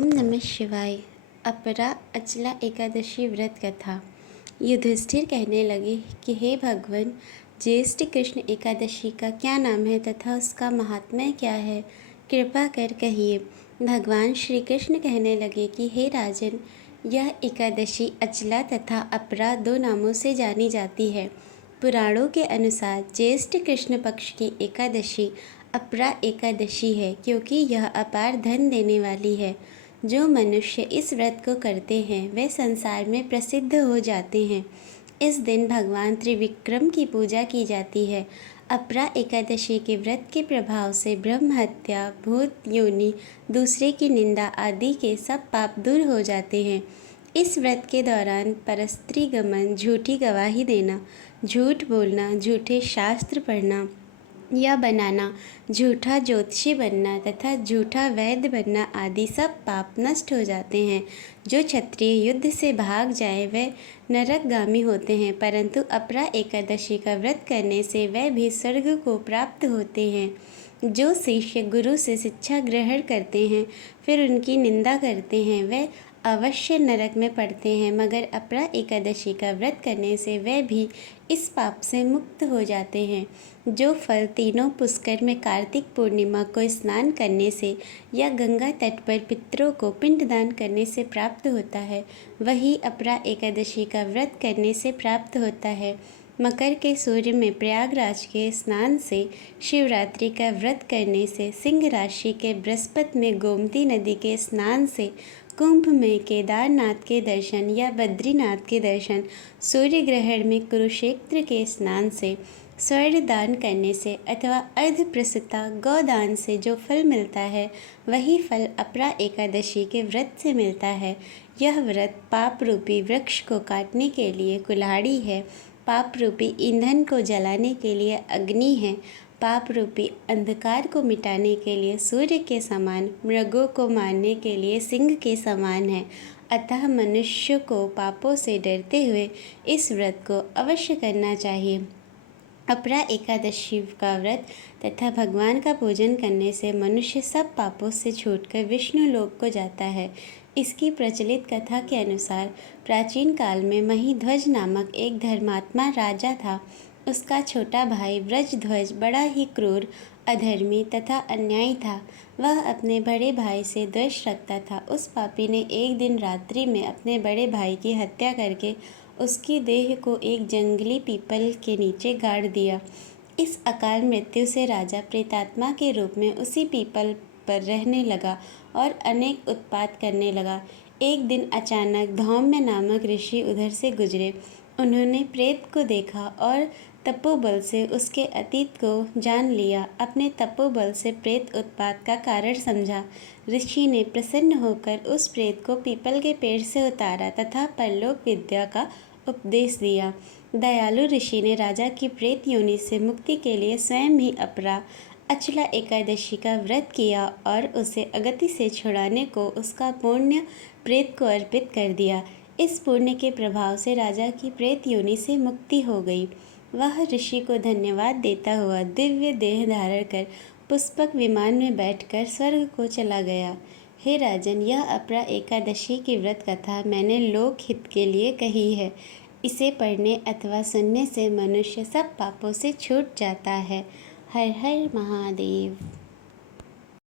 ओम नमः शिवाय। अपरा अचला एकादशी व्रत कथा। युधिष्ठिर कहने लगे कि हे भगवान, ज्येष्ठ कृष्ण एकादशी का क्या नाम है तथा उसका महात्म्य क्या है, कृपा कर कहिए। भगवान श्री कृष्ण कहने लगे कि हे राजन, यह एकादशी अचला तथा अपरा दो नामों से जानी जाती है। पुराणों के अनुसार ज्येष्ठ कृष्ण पक्ष की एकादशी अपरा एकादशी है, क्योंकि यह अपार धन देने वाली है। जो मनुष्य इस व्रत को करते हैं वे संसार में प्रसिद्ध हो जाते हैं। इस दिन भगवान त्रिविक्रम की पूजा की जाती है। अपरा एकादशी के व्रत के प्रभाव से ब्रह्म हत्या, भूत योनि, दूसरे की निंदा आदि के सब पाप दूर हो जाते हैं। इस व्रत के दौरान परस्त्री गमन, झूठी गवाही देना, झूठ बोलना, झूठे शास्त्र पढ़ना या बनाना, झूठा ज्योतिषी बनना तथा झूठा वैद्य बनना आदि सब पाप नष्ट हो जाते हैं। जो क्षत्रिय युद्ध से भाग जाए वे नरकगामी होते हैं, परंतु अपरा एकादशी का व्रत करने से वे भी स्वर्ग को प्राप्त होते हैं। जो शिष्य गुरु से शिक्षा ग्रहण करते हैं फिर उनकी निंदा करते हैं वे अवश्य नरक में पड़ते हैं, मगर अपरा एकादशी का व्रत करने से वे भी इस पाप से मुक्त हो जाते हैं। जो फल तीनों पुष्कर में कार्तिक पूर्णिमा को स्नान करने से या गंगा तट पर पितरों को पिंडदान करने से प्राप्त होता है, वही अपरा एकादशी का व्रत करने से प्राप्त होता है। मकर के सूर्य में प्रयागराज के स्नान से, शिवरात्रि का व्रत करने से, सिंह राशि के बृहस्पति में गोमती नदी के स्नान से, कुंभ में केदारनाथ के दर्शन या बद्रीनाथ के दर्शन, सूर्य ग्रहण में कुरुक्षेत्र के स्नान से, स्वर्ण दान करने से अथवा अर्धप्रसूता गौदान से जो फल मिलता है वही फल अपरा एकादशी के व्रत से मिलता है। यह व्रत पाप रूपी वृक्ष को काटने के लिए कुल्हाड़ी है, पाप रूपी ईंधन को जलाने के लिए अग्नि है, पाप रूपी अंधकार को मिटाने के लिए सूर्य के समान, मृगों को मारने के लिए सिंह के समान है। अतः मनुष्य को पापों से डरते हुए इस व्रत को अवश्य करना चाहिए। अपरा एकादशी का व्रत तथा भगवान का पूजन करने से मनुष्य सब पापों से छूटकर विष्णु लोक को जाता है। इसकी प्रचलित कथा के अनुसार प्राचीन काल में महिध्वज नामक एक धर्मात्मा राजा था। उसका छोटा भाई व्रजध्वज बड़ा ही क्रूर, अधर्मी तथा अन्यायी था। वह अपने बड़े भाई से द्वेष रखता था। उस पापी ने एक दिन रात्रि में अपने बड़े भाई की हत्या करके उसकी देह को एक जंगली पीपल के नीचे गाड़ दिया। इस अकाल मृत्यु से राजा प्रेतात्मा के रूप में उसी पीपल पर रहने लगा और अनेक उत्पात करने लगा। एक दिन अचानक धौम्य नामक ऋषि उधर से गुजरे। उन्होंने प्रेत को देखा और तपोबल से उसके अतीत को जान लिया। अपने तपोबल से प्रेत उत्पात का कारण समझा। ऋषि ने प्रसन्न होकर उस प्रेत को पीपल के पेड़ से उतारा तथा परलोक विद्या का उपदेश दिया। दयालु ऋषि ने राजा की प्रेत योनि से मुक्ति के लिए स्वयं ही अपरा अचला एकादशी का व्रत किया और उसे अगति से छुड़ाने को उसका पुण्य प्रेत को अर्पित कर दिया। इस पुण्य के प्रभाव से राजा की प्रेत योनि से मुक्ति हो गई। वह ऋषि को धन्यवाद देता हुआ दिव्य देह धारण कर पुष्पक विमान में बैठकर स्वर्ग को चला गया। हे राजन, यह अपरा एकादशी की व्रत कथा मैंने लोक हित के लिए कही है। इसे पढ़ने अथवा सुनने से मनुष्य सब पापों से छूट जाता है। हर हर महादेव।